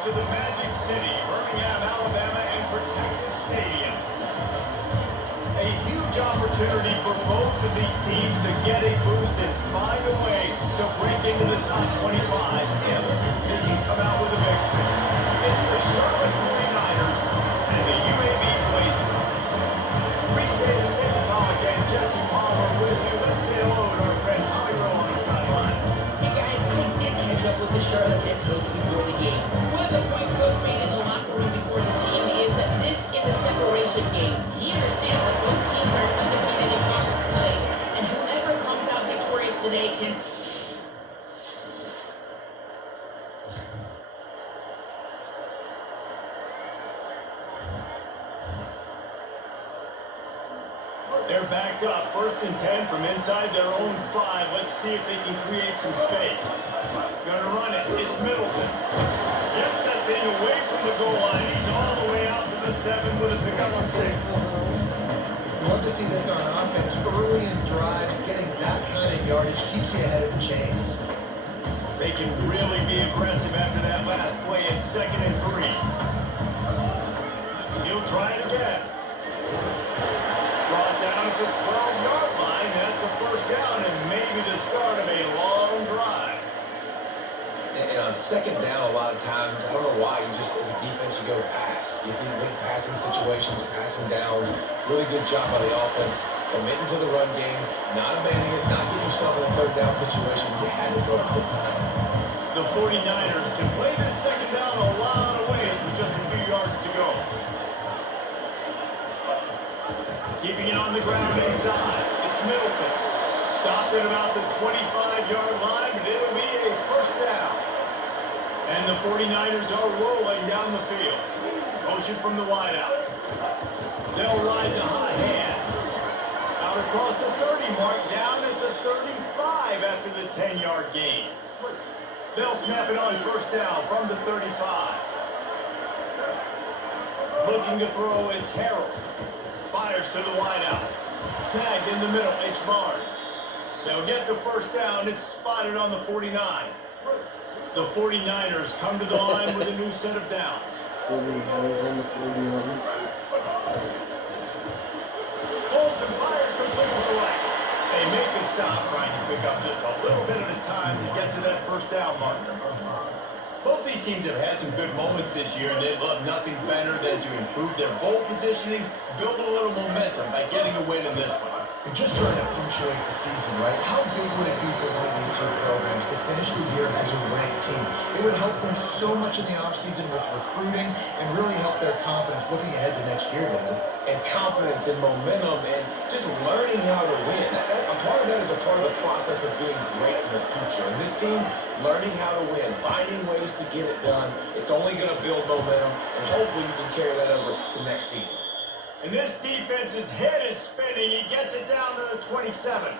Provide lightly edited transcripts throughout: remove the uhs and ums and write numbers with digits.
to the Magic City, Birmingham, Alabama, and Protective Stadium. A huge opportunity for both of these teams to get a boost and find a way to break into the top 25 if they can come out with a victory. It's the Charlotte 49ers and the UAB Blazers. We stay at Stephen Pollock and Jesse Palmer with you. Let's say hello to our friend Tommy Rowe on the sideline. Hey guys, I did catch up with the Charlotte head coach before the game. One of the points coach made in the locker room before the team is that this is a separation game. He understands that both teams are undefeated in conference play, and whoever comes out victorious today can... They're backed up, 1st and 10 from inside their own 5. Let's see if they can create some space. Gonna run it. It's Middleton. Gets that thing away from the goal line. He's all the way out to the 7 with a pickup of 6. Love to see this on offense. Early in drives, getting that kind of yardage keeps you ahead of the chains. They can really be aggressive after that last play. It's 2nd and 3. He'll try it again. Brought down at the 12-yard line. That's a 1st down and maybe the start of a long drive. And on 2nd down, a lot of times, I don't know why, you just, as a defense, you go pass. You think passing situations, passing downs. Really good job by the offense, committing to the run game, not abandoning it, not getting yourself in a 3rd down situation where you had to throw the football. The 49ers can play this 2nd down a lot of ways with just a few yards to go. Keeping it on the ground inside. It's Middleton. Stopped at about the 25-yard line, but it'll be a 1st down. And the 49ers are rolling down the field. Motion from the wideout. They'll ride the hot hand. Out across the 30 mark, down at the 35 after the 10-yard gain. They'll snap it on 1st down from the 35. Looking to throw, it's Harold. Fires to the wideout. Snagged in the middle, it's Barnes. They'll get the 1st down. It's spotted on the 49. The 49ers come to the line with a new set of downs. 49ers on the 49. Holds and fires complete to the right. They make the stop, trying to pick up just a little bit at a time to get to that 1st down marker. Both these teams have had some good moments this year, and they'd love nothing better than to improve their bowl positioning, build a little momentum by getting a win in this one. You're just trying to punctuate the season, right? How big would it be for one of these two programs to finish the year as a ranked team? It would help them so much in the offseason with recruiting and really help their confidence looking ahead to next year, Dad. And confidence and momentum and just learning how to win. A part of that is a part of the process of being great in the future. And this team, learning how to win, finding ways to get it done, it's only going to build momentum, and hopefully you can carry that over to next season. And this defense's head is spinning. He gets it down to the 27.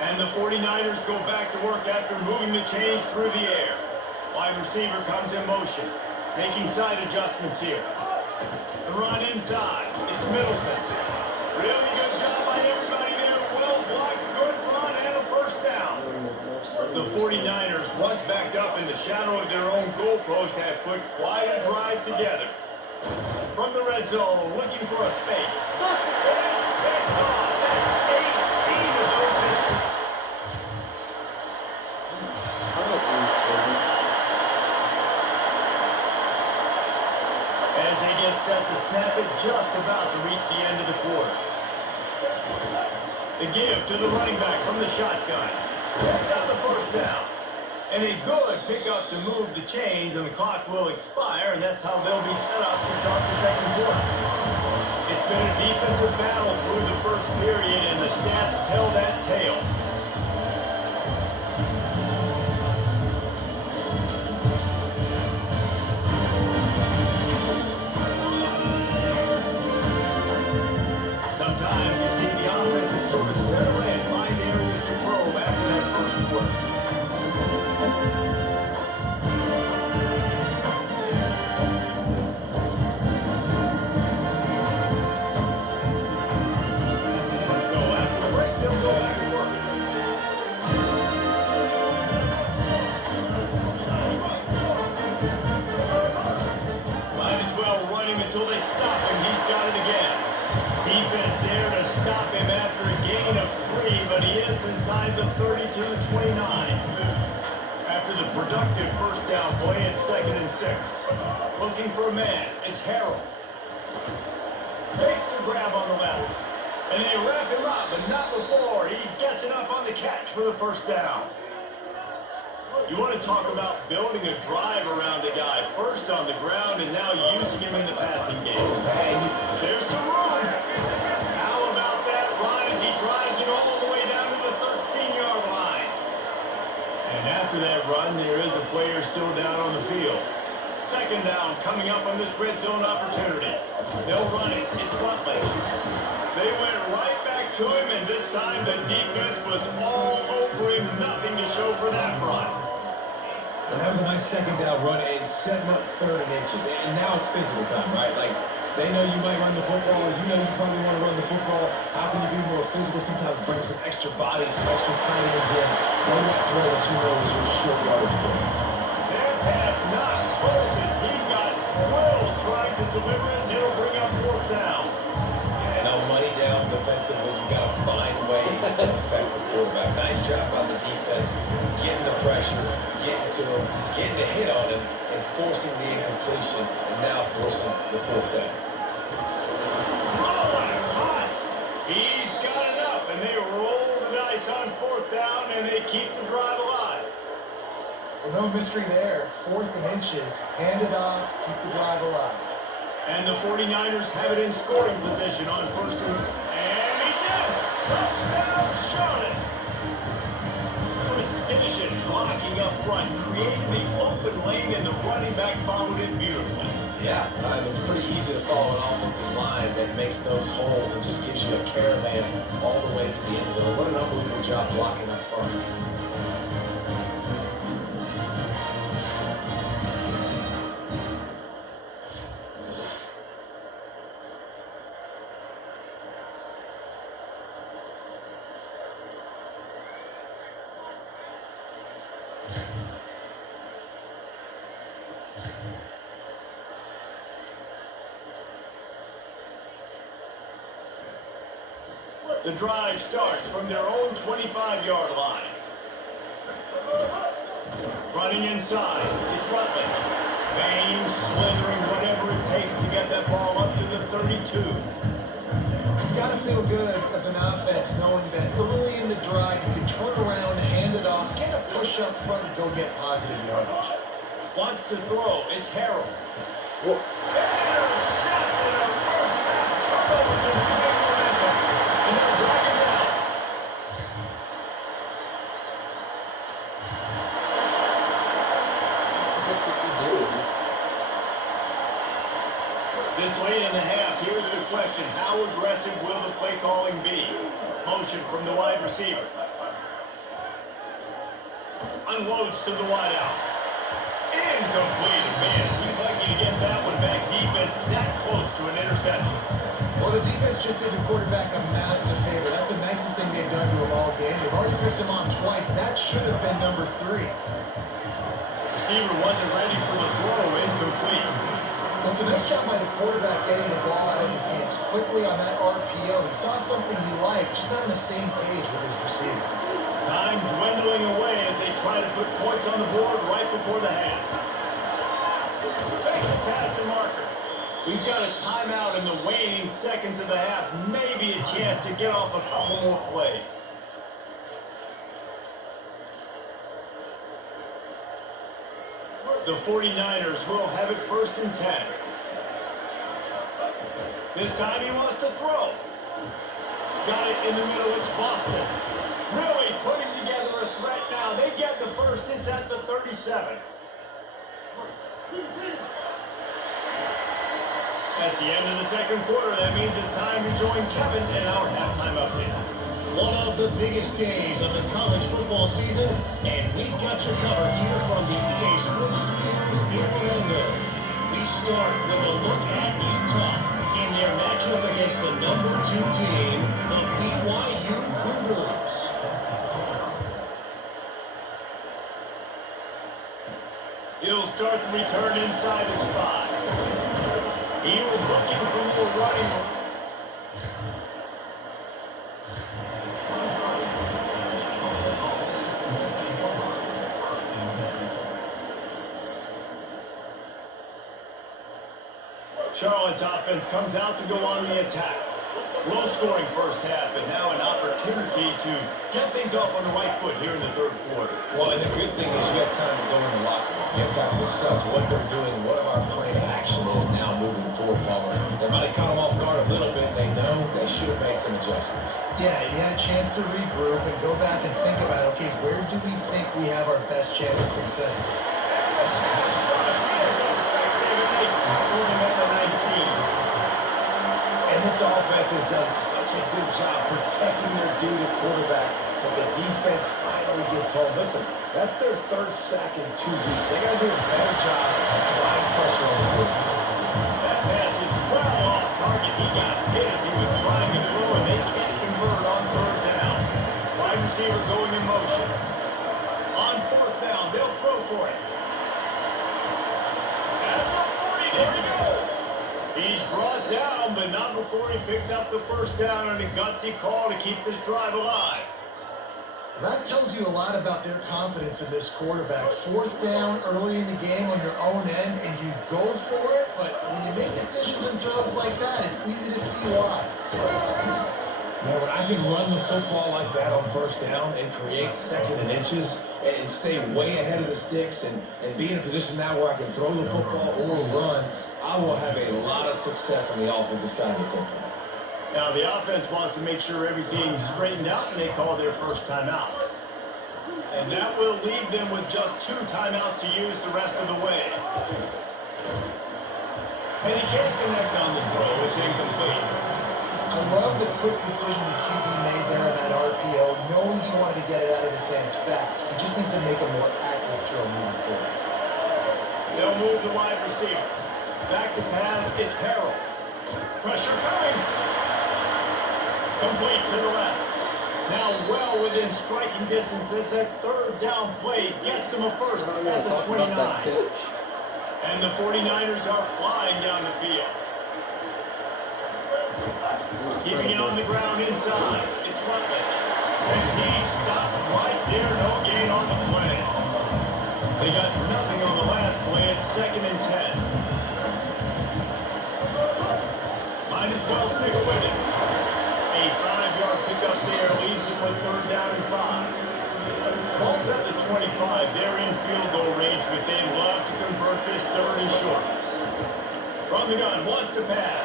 And the 49ers go back to work after moving the chains through the air. Wide receiver comes in motion, making side adjustments here. The run inside. It's Middleton. Really good job by everybody there. Well blocked, good run, and a 1st down. The 49ers, once backed up in the shadow of their own goalpost, have put quite a drive together. From the red zone, looking for a space. It's picked off. That's 18 of those. As they get set to snap it, just about to reach the end of the quarter. The give to the running back from the shotgun. Picks out the 1st down. And a good pickup to move the chains, and the clock will expire, and that's how they'll be set up to start the 2nd quarter. It's been a defensive battle through the 1st period, and the stats tell that tale. Sometimes you see the offenses sort of settle in, find areas to probe after that 1st quarter. Until they stop him, he's got it again. Defense there to stop him after a gain of 3, but he is inside the 32-29. After the productive 1st down play, it's 2nd and 6. Looking for a man, it's Harold. Makes the grab on the left. And they wrap him up, but not before he gets enough on the catch for the 1st down. You want to talk about building a drive around a guy, first on the ground and now using him in the passing game. And there's some room. How about that run as he drives it all the way down to the 13-yard line? And after that run, there is a player still down on the field. Second down coming up on this red zone opportunity. They'll run it. It's Butler. They went right back to him, and this time the defense was all over him. Nothing to show for that run. And that was a nice second down run and setting up 3rd and inches. And now it's physical time, right? Like, they know you might run the football. You know you probably want to run the football. How can you be more physical? Sometimes bring some extra bodies, some extra tight ends in. Run that play that you know is your short yardage play. That pass not close as he got drilled trying to deliver it, and it'll bring up 4th down. And now money down defensively. You got to find ways to affect the quarterback. Nice job on the defense, getting the pressure, getting to him, getting a hit on him, and forcing the incompletion, and now forcing the 4th down. Oh, what a cut! He's got it up, and they roll the dice on 4th down, and they keep the drive alive. Well, no mystery there. 4th and inches. Hand it off. Keep the drive alive. And the 49ers have it in scoring position on 1st and he's in! Touchdown, Charlotte! Precision blocking up front created the open lane, and the running back followed it beautifully. Yeah, it's pretty easy to follow an offensive line that makes those holes and just gives you a caravan all the way to the end zone. What an unbelievable job blocking up front. The drive starts from their own 25-yard line. Running inside, it's Rutledge. Banging, slithering, whatever it takes to get that ball up to the 32. It's got to feel good as an offense knowing that early in the drive you can turn around, hand it off, get a push up front, and go get positive yardage. Wants to throw, it's Harrell. Well, Intercepted, a first half turnover gives them momentum. And they'll drag him down. What does he do? This late in the half, here's the question. How aggressive will the play calling be? Motion from the wide receiver. Unloads to the wide out. Incomplete. Man, is he lucky to get that one back. Defense that close to an interception. Well, the defense just did the quarterback a massive favor. That's the nicest thing they've done to him all game. They've already picked him off twice. That should have been number 3. Receiver wasn't ready for the throw. Incomplete. Well, it's a nice job by the quarterback getting the ball out of his hands quickly on that RPO. He saw something he liked, just not on the same page with his receiver. Time dwindling away as they try to put points on the board right before the half. Makes a pass to Marker. We've got a timeout in the waning seconds of the half. Maybe a chance to get off a couple more plays. The 49ers will have it 1st and 10. This time he wants to throw. Got it in the middle. It's Boston. Really putting together a threat now. They get the first. It's at the 37. That's the end of the second quarter. That means it's time to join Kevin in our halftime update. One of the biggest days of the college football season, and we've got you covered here from the EA Sports Studios in Orlando. We start with a look at Utah in their matchup against the number 2 team, the BYU Cougars. He'll start the return inside his 5. He was looking for more running. Charlotte's offense comes out to go on the attack. Low-scoring first half, but now an opportunity to get things off on the right foot here in the third quarter. well, and the good thing is you have time to go in the locker room. You have time to discuss what they're doing, what our plan of action is now moving forward, Palmer. They might have caught them off guard a little bit. They know they should should have made some adjustments. Yeah, he had a chance to regroup and go back and think about, okay, where do we think we have our best chance of success? And this offense has done such a good job protecting their dude at quarterback, but the defense finally gets home. Listen, that's their third sack in 2 weeks. They got to do a better job applying pressure on the quarterback. That pass is well off target. He got hit as he was trying to throw, and they can't convert on third down. Wide receiver going in motion. On fourth down, they'll throw for it. At the 40, there he goes. He's brought down, but not before he picks up the first down on a gutsy call to keep this drive alive. That tells you a lot about their confidence in this quarterback. Fourth down early in the game on your own end, and you go for it, but when you make decisions and throws like that, it's easy to see why. Man, when I can run the football like that on first down and create second and inches and stay way ahead of the sticks and be in a position now where I can throw the football or run, I will have a lot of success on the offensive side of the football. Now, the offense wants to make sure everything's straightened out, and they call their first timeout. And that will leave them with just 2 timeouts to use the rest of the way. And he can't connect on the throw. It's incomplete. I love the quick decision the QB made there in that RPO, knowing he wanted to get it out of his hands fast. He just needs to make a more accurate throw moving forward. They'll move the wide receiver. Back to pass, it's Harrell. Pressure coming. Complete to the left. Now well within striking distance as that third down play gets him a first at the 29. And the 49ers are flying down the field. Keeping it on the ground inside. It's Rutledge. And he stopped right there. No gain on the play. They got nothing on the last play. It's 2nd and 10. Might as well stick with it. A 5-yard pickup there leaves them with 3rd down and 5. Ball's at the 25. They're in field goal range, but they love to convert this 3rd and short. From the gun, wants to pass.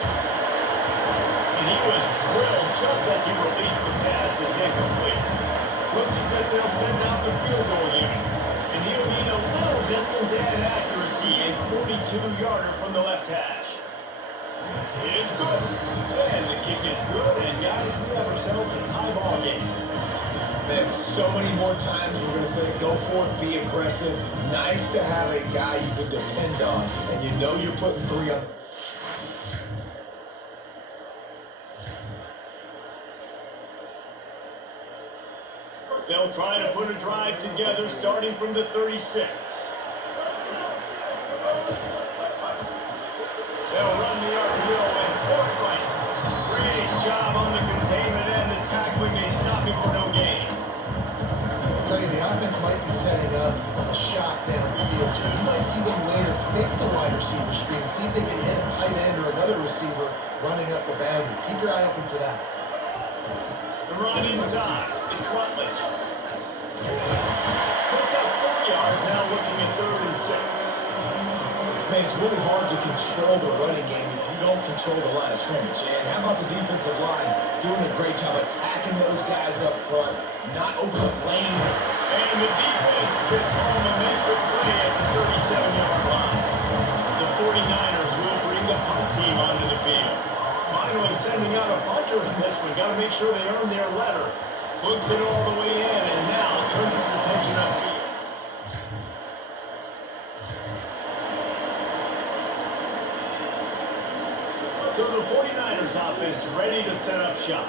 And he was drilled just as he released the pass. It's incomplete. Looks as if they'll send out the field goal unit. And he'll need a little distance and accuracy. A 42-yarder from the left hash. It's good. And the kick is good. And guys, we have ourselves a tie ball game. Man, so many more times we're going to say go for it, be aggressive. Nice to have a guy you can depend on. And you know you're putting 3 on. They'll try to put a drive together starting from the 36. They'll run the RPO and throw it right. Great job on the containment and the tackling. They stop him for no gain. I'll tell you, the offense might be setting up a shot down the field here. You might see them later fake the wide receiver screen and see if they can hit a tight end or another receiver running up the boundary. Keep your eye open for that. The run inside. It's Rutledge. Picked up 4 yards, now looking at 3rd and 6. Man, it's really hard to control the running game if you don't control the line of scrimmage. And how about the defensive line doing a great job attacking those guys up front, not opening up lanes. And the defense gets home and makes a play at the 37-yard line. The 49ers will bring the punt team onto the field. Finally sending out a punter in this one. Got to make sure they earn their letter. Hooks it all the way in and now turns his attention upfield. So the 49ers offense ready to set up shop.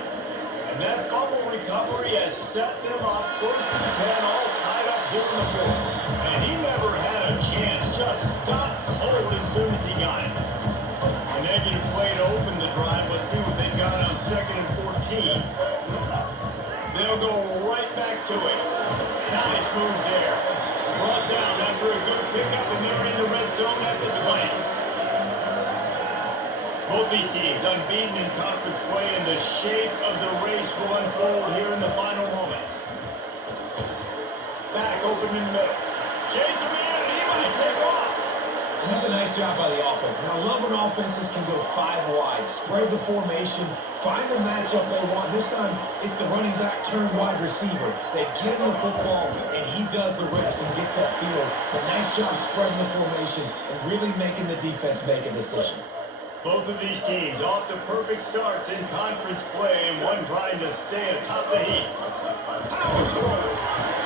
And that fumble recovery has set them up 1st and 10, all tied up here in the 4th. And he never had a chance, just stopped cold as soon as he got it. A negative play to open the drive. Let's see what they've got on 2nd and 14. They'll go right back to it. Nice move there. Brought down after a good pickup, and they're in the red zone at the 20. Both these teams unbeaten in conference play, and the shape of the race will unfold here in the final moments. Back open in the middle. Shades him in, and he might take off. And that's a nice job by the offense. And I love when offenses can go 5 wide, spread the formation, find the matchup they want. This time, it's the running back turned wide receiver. They get him the football, and he does the rest and gets upfield. But nice job spreading the formation and really making the defense make a decision. Both of these teams off to perfect starts in conference play, and one trying to stay atop the heap. Power throw.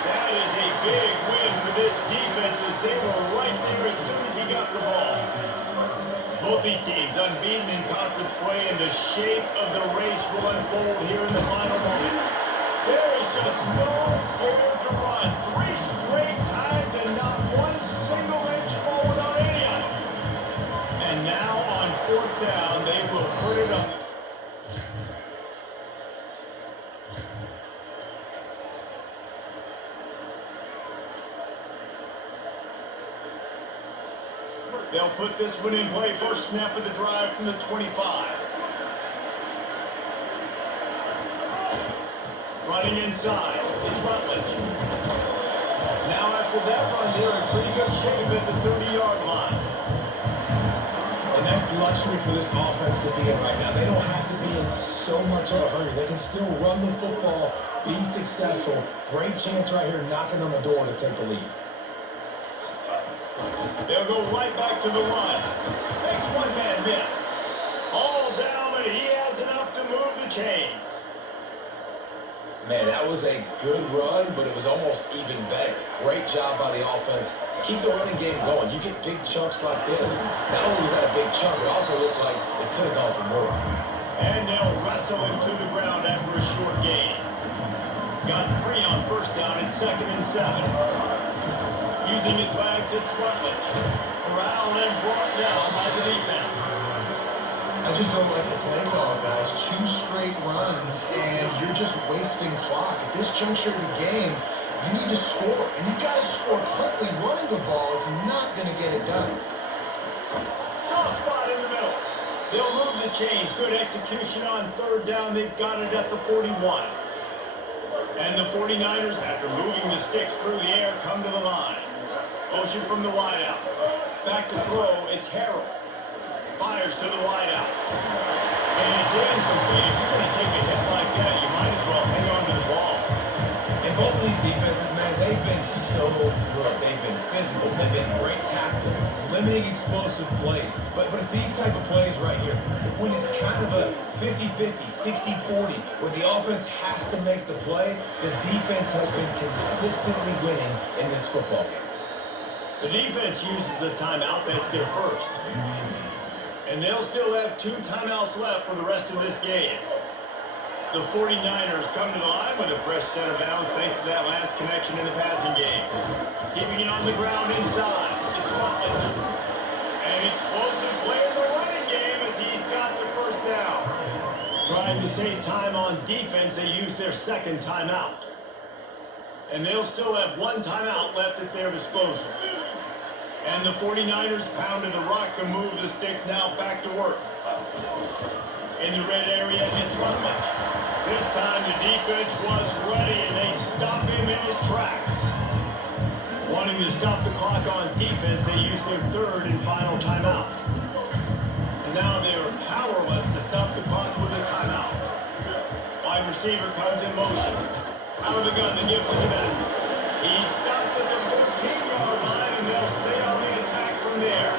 That is a big win for this defense as they were right there as soon as he got the ball. Both these teams unbeaten in conference play, and the shape of the race will unfold here in the final moments. There is just nowhere to run. 3 straight times and not one single inch forward on any of them. And now on 4th down, they will put it on. They'll put this one in play. First snap of the drive from the 25. Running inside, it's Rutledge. Now after that run, they're in pretty good shape at the 30-yard line. And that's luxury for this offense to be in right now. They don't have to be in so much of a hurry. They can still run the football, be successful. Great chance right here knocking on the door to take the lead. They'll go right back to the run. Makes one man miss. All down, but he has enough to move the chains. Man, that was a good run, but it was almost even better. Great job by the offense. Keep the running game going. You get big chunks like this. Not only was that a big chunk, it also looked like it could have gone for more. And they'll wrestle him to the ground after a short gain. Got 3 on first down and 2nd and 7. Using his legs, it's Rutledge. Corralled and brought down by the defense. I just don't like the play call, guys. 2 straight runs, and you're just wasting clock. At this juncture of the game, you need to score, and you've got to score quickly. Running the ball is not going to get it done. Soft spot in the middle. They'll move the chains. Good execution on 3rd down. They've got it at the 41. And the 49ers, after moving the sticks through the air, come to the line. Motion from the wideout. Back to throw, it's Harrell. Fires to the wideout. And it's incomplete. If you're going to take a hit like that, you might as well hang on to the ball. And both of these defenses, man, they've been so good. They've been physical. They've been great tackling, limiting explosive plays. But it's these type of plays right here, when it's kind of a 50-50, 60-40, where the offense has to make the play, the defense has been consistently winning in this football game. The defense uses a timeout. That's their first. And they'll still have 2 timeouts left for the rest of this game. The 49ers come to the line with a fresh set of downs thanks to that last connection in the passing game. Keeping it on the ground inside. It's Rutledge. An explosive play in the running game as he's got the first down. Trying to save time on defense, they use their 2nd timeout. And they'll still have 1 timeout left at their disposal. And the 49ers pounded the rock to move the sticks, now back to work. In the red area, it's Rutledge. This time the defense was ready, and they stop him in his tracks. Wanting to stop the clock on defense, they use their 3rd and final timeout. And now they're powerless to stop the clock with a timeout. Wide receiver comes in motion. Out of the gun to give to the back. He stopped at the 14-yard line, and they'll stay on the attack from there.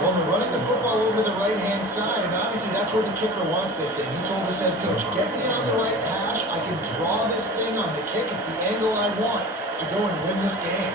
Well, they're running the football over the right-hand side, and obviously that's where the kicker wants this thing. He told his head coach, get me on the right hash. I can draw this thing on the kick. It's the angle I want to go and win this game.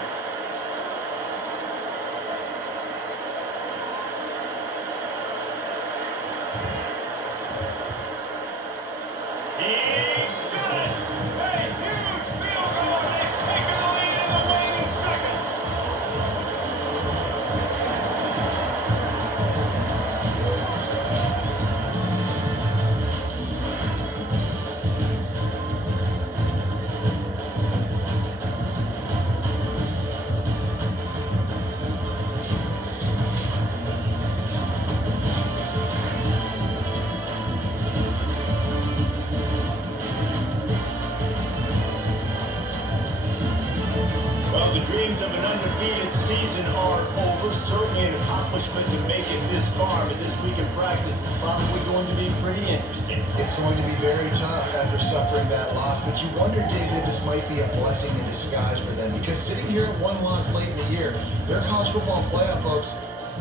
dreams of an undefeated season are over. Certainly an accomplishment to make it this far, but this week in practice is probably going to be pretty interesting. It's going to be very tough after suffering that loss, but you wonder, David, if this might be a blessing in disguise for them, because sitting here at one loss late in the year, their college football playoff hopes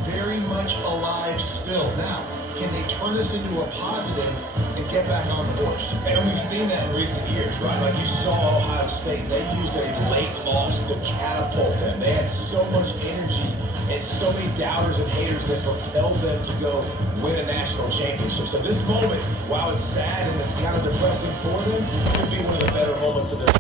very much alive still. Now, can they turn this into a positive and get back on the horse? And we've seen that in recent years, right? Like you saw Ohio State, they used a late loss to catapult them. They had so much energy and so many doubters and haters that propelled them to go win a national championship. So this moment, while it's sad and it's kind of depressing for them, could be one of the better moments of their